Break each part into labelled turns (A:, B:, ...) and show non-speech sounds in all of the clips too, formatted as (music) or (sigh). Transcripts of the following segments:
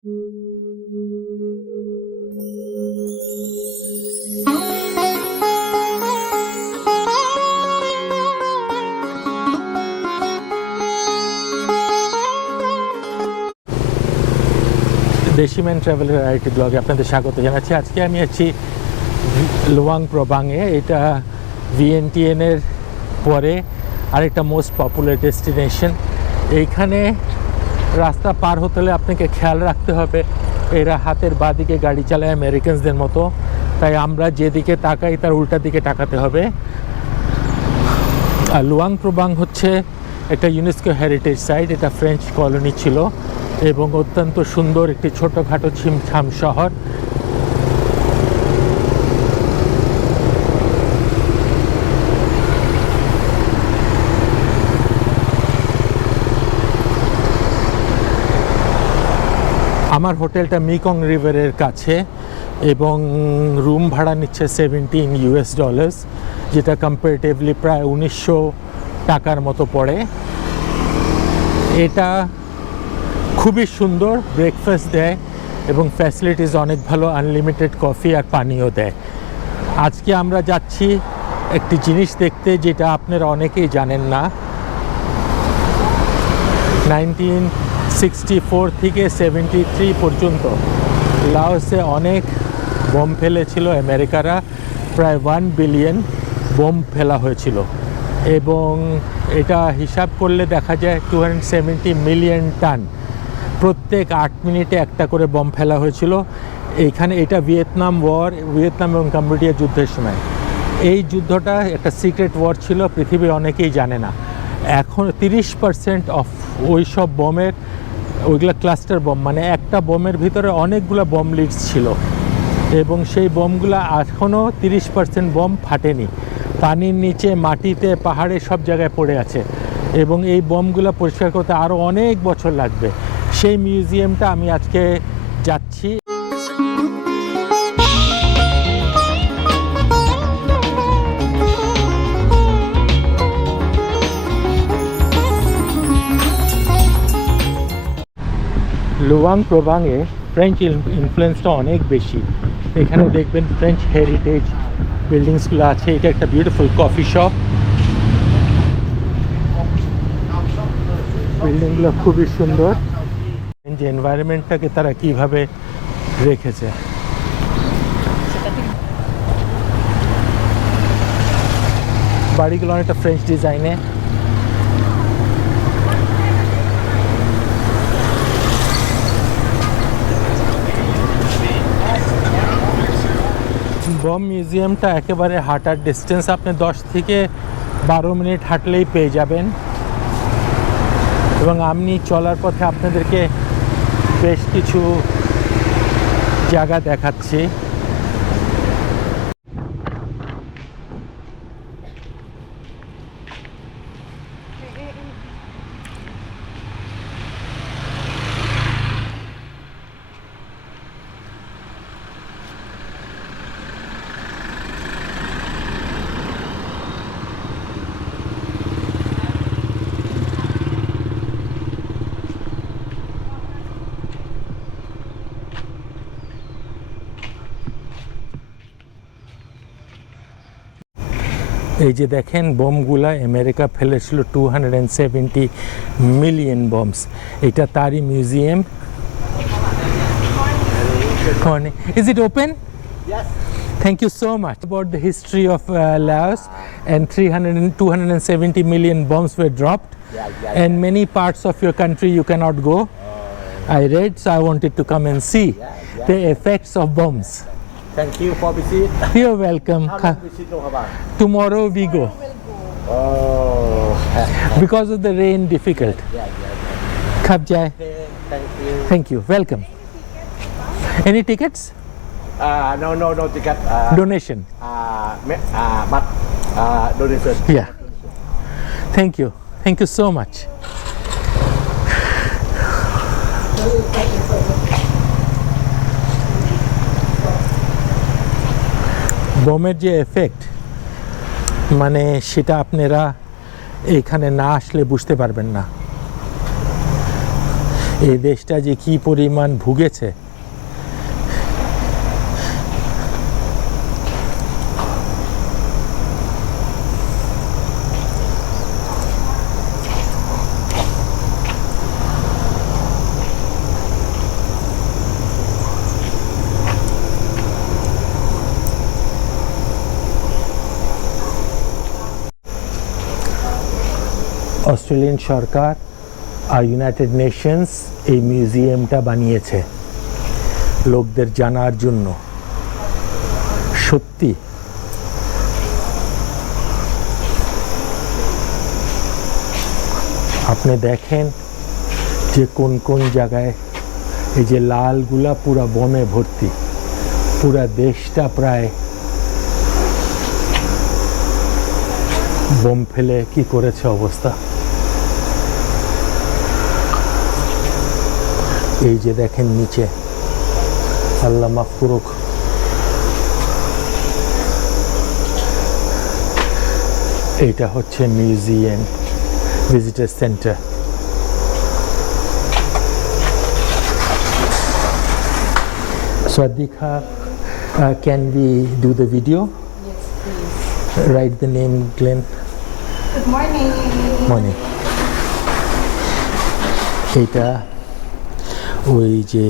A: দেশি ম্যান ট্রাভেলের আইটি ব্লগে আপনাদের স্বাগত জানাচ্ছি। আজকে আমি আছি লুয়াং প্রবাংয়ে। এটা ভিএনটিএন এর পরে আরেকটা মোস্ট পপুলার ডেস্টিনেশন এইখানে রাস্তা পার হতে হলে আপনাকে খেয়াল রাখতে হবে। এরা হাতের বাঁদিকে গাড়ি চালায় আমেরিকানসদের মতো। তাই আমরা যেদিকে তাকাই তার উল্টা দিকে তাকাতে হবে। আর লুয়াং প্রবাং হচ্ছে একটা ইউনেস্কো হেরিটেজ সাইট, এটা ফ্রেঞ্চ কলোনি ছিল এবং অত্যন্ত সুন্দর একটি ছোটোখাটো ছিমছাম শহর। আমার হোটেলটা মিকং রিভারের কাছে এবং রুম ভাড়া নিচ্ছে সেভেন্টিন ইউএস ডলার্স যেটা কম্পারেটিভলি প্রায় উনিশশো টাকার মতো পড়ে। এটা খুবই সুন্দর ব্রেকফাস্ট দেয় এবং ফ্যাসিলিটিস অনেক ভালো আনলিমিটেড কফি আর পানিও দেয়। আজকে আমরা যাচ্ছি একটি জিনিস দেখতে যেটা আপনারা অনেকেই জানেন না। নাইনটিন সিক্সটি ফোর থেকে সেভেন্টি থ্রি পর্যন্ত। লাওসে অনেক বোম ফেলেছিল আমেরিকারা। প্রায় ওয়ান বিলিয়ন বোম ফেলা হয়েছিল। এবং এটা হিসাব করলে দেখা যায় টু হান্ড্রেড মিলিয়ন টান। প্রত্যেক আট মিনিটে একটা করে বম ফেলা হয়েছিল। এইখানে এটা ভিয়েতনাম ওয়ার, ভিয়েতনাম এবং কম্বোডিয়া যুদ্ধের সময়। এই যুদ্ধটা একটা সিক্রেট ওয়ার ছিল পৃথিবীর অনেকেই জানে না। এখন তিরিশ পার্সেন্ট অফ ওই সব বোমের, ওইগুলো ক্লাস্টার বম মানে একটা বোমের ভিতরে অনেকগুলো বম লিডস ছিল। এবং সেই বোমগুলো এখনও তিরিশ পার্সেন্ট বোম ফাটেনি। পানির নিচে, মাটিতে, পাহাড়ে সব জায়গায় পড়ে আছে। এবং এই বোমগুলো পরিষ্কার করতে আরও অনেক বছর লাগবে। সেই মিউজিয়ামটা আমি আজকে যাচ্ছি। লুয়াং প্রবাংয়ে ফ্রেঞ্চ ইনফ্লুয়েন্সটা অনেক বেশি। এখানে দেখবেন ফ্রেঞ্চ হেরিটেজ বিল্ডিংসগুলো আছে। এটা একটা বিউটিফুল কফি শপ বিল্ডিংগুলো খুবই সুন্দর। যে এনভায়রনমেন্টটাকে তারা কীভাবে রেখেছে। বাড়িগুলো অনেকটা ফ্রেঞ্চ ডিজাইনে বম মিউজিয়ামটা একেবারে হাঁটার ডিস্টেন্স আপনি দশ থেকে বারো মিনিট হাঁটলেই পেয়ে যাবেন। এবং আমি চলার পথে আপনাদেরকে বেশ কিছু জায়গা দেখাচ্ছি। এই যে দেখেন বোমগুলা আমেরিকা ফেলেছিল two hundred and seventy million bombs এটা তারই museum is it open Thank you so much. About the history of uh, Laos and 300 and 270 million bombs were dropped,
B: Yeah, yeah,
A: and many parts of your country you cannot go. I read, so I wanted to come and see
B: Yeah, yeah.
A: the effects of bombs.
B: Thank you for visit. (laughs)
A: You're welcome.
B: How
A: Ka-
B: long visit Luang Prabang?
A: Tomorrow we go
B: Oh. (laughs)
A: because of the rain. Difficult.
B: yeah, yeah.
A: Khap jai.
B: Okay, thank you.
A: Thank you. Welcome. Any tickets?
B: Uh, no, no, no ticket. Uh,
A: Donation.
B: uh, me- uh, but uh, donation.
A: Yeah. Thank you. Thank you so much. বোমের যে effect মানে সেটা আপনারা এখানে না আসলে বুঝতে পারবেন না। এই দেশটা যে কি পরিমাণ ভুগেছে অস্ট্রেলিয়ান সরকার আর ইউনাইটেড নেশনস এই মিউজিয়ামটা বানিয়েছে। লোকদের জানার জন্য। সত্যি। আপনি দেখেন যে কোন কোন জায়গায় এই যে লালগুলা পুরা বমে ভর্তি। পুরা দেশটা প্রায় বোম ফেলে কি করেছে অবস্থা। এই যে দেখেন নিচে আল্লাহ মাফ করুক এইটা হচ্ছে museum visitor centre Swadika, uh, can we do the video?
C: Yes, please.
A: Write the name, Glenn.
C: Good morning.
A: মনে এটা ওই যে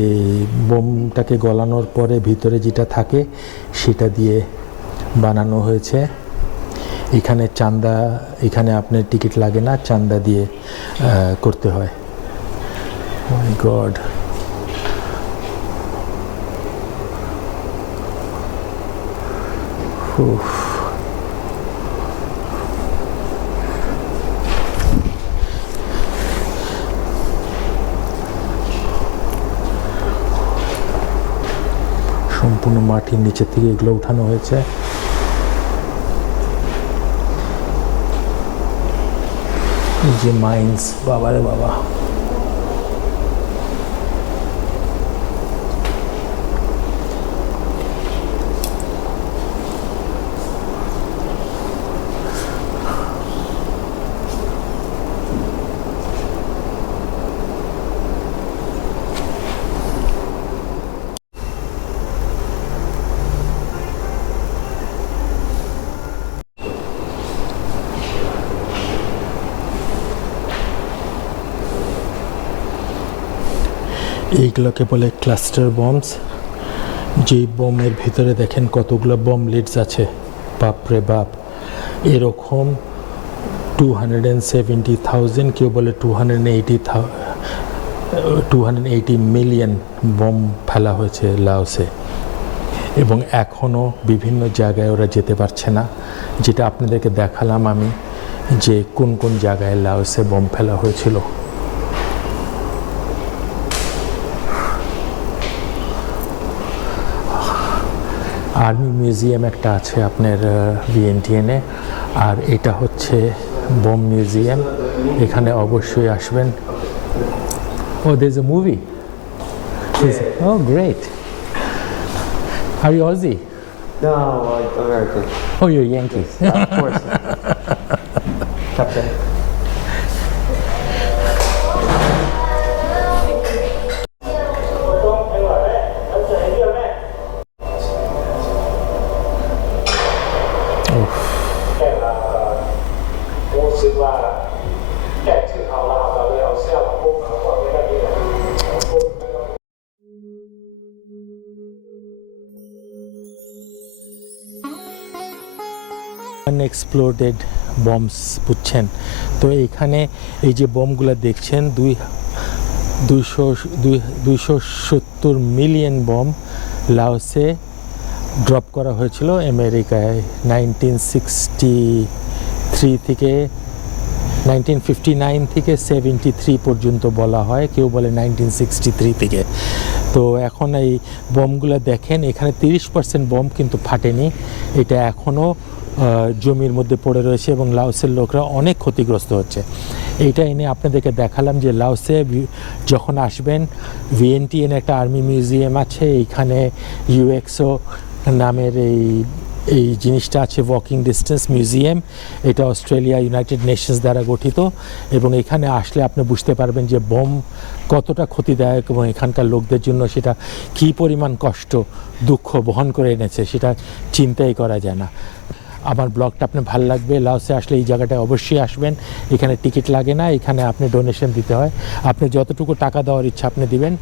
A: বোমটাকে গলানোর পরে ভিতরে যেটা থাকে, সেটা দিয়ে বানানো হয়েছে। এখানে চান্দা এখানে আপনার টিকিট লাগে না চান্দা দিয়ে করতে হয়। গড সম্পূর্ণ মাটির নিচে থেকে এগুলো উঠানো হয়েছে। যে মাইন্স বাবারে বাবা। এইগুলোকে বলে ক্লাস্টার বমস যেই বোমের ভিতরে দেখেন কতগুলো বম লিডস আছে। বাপরে বাপ। এরকম two hundred and seventy thousand কেউ বলে two hundred eighty two hundred eighty million bomb ফেলা হয়েছে লাওসে। এবং এখনও বিভিন্ন জায়গায় ওরা যেতে পারছে না। যেটা আপনাদেরকে দেখালাম আমি যে কোন কোন জায়গায় লাওসে বম ফেলা হয়েছিল। আর্মি মিউজিয়াম একটা আছে আপনার বিএনটিএনে আর এটা হচ্ছে বোম মিউজিয়াম। এখানে অবশ্যই আসবেন। ও they a movie oh great are you Aussie
B: No, American.
A: Oh you Yankee
B: Yeah, of course. (laughs)
A: Unexploded bombs বুঝছেন তো এইখানে এই যে বমগুলো দেখছেন, দুই, দুইশো দুই, দুইশো সত্তর মিলিয়ন বম লাওসে ড্রপ করা হয়েছিল আমেরিকায়। নাইনটিন সিক্সটি থ্রি থেকে নাইনটিন ফিফটি নাইন থেকে সেভেন্টি থ্রি পর্যন্ত বলা হয়। কেউ বলে নাইনটিন সিক্সটি থ্রি থেকে। তো এখন এই বমগুলো দেখেন, এখানে তিরিশ পার্সেন্ট বম কিন্তু ফাটেনি। এটা এখনও জমির মধ্যে পড়ে রয়েছে এবং লাওসের লোকরা অনেক ক্ষতিগ্রস্ত হচ্ছে। এইটা এনে আপনাদেরকে দেখালাম যে লাওসে ভি- যখন আসবেন, ভিএনটিএন একটা আর্মি মিউজিয়াম আছে, এইখানে ইউএক্সও নামের এই এই জিনিসটা আছে ওয়াকিং ডিস্টেন্স মিউজিয়াম এটা অস্ট্রেলিয়া ইউনাইটেড নেশনস দ্বারা গঠিত এবং এখানে আসলে আপনি বুঝতে পারবেন যে বোম কতটা ক্ষতিদায়ক এবং এখানকার লোকদের জন্য সেটা কী পরিমাণ কষ্ট, দুঃখ বহন করে এনেছে সেটা চিন্তাই করা যায় না। আমার ব্লগটা আপনার ভালো লাগবে, লাওসে আসলে এই জায়গাটায় অবশ্যই আসবেন, এখানে টিকিট লাগে না, এখানে আপনি ডোনেশন দিতে হয়। আপনি যতটুকু টাকা দেওয়ার ইচ্ছা আপনি দিবেন।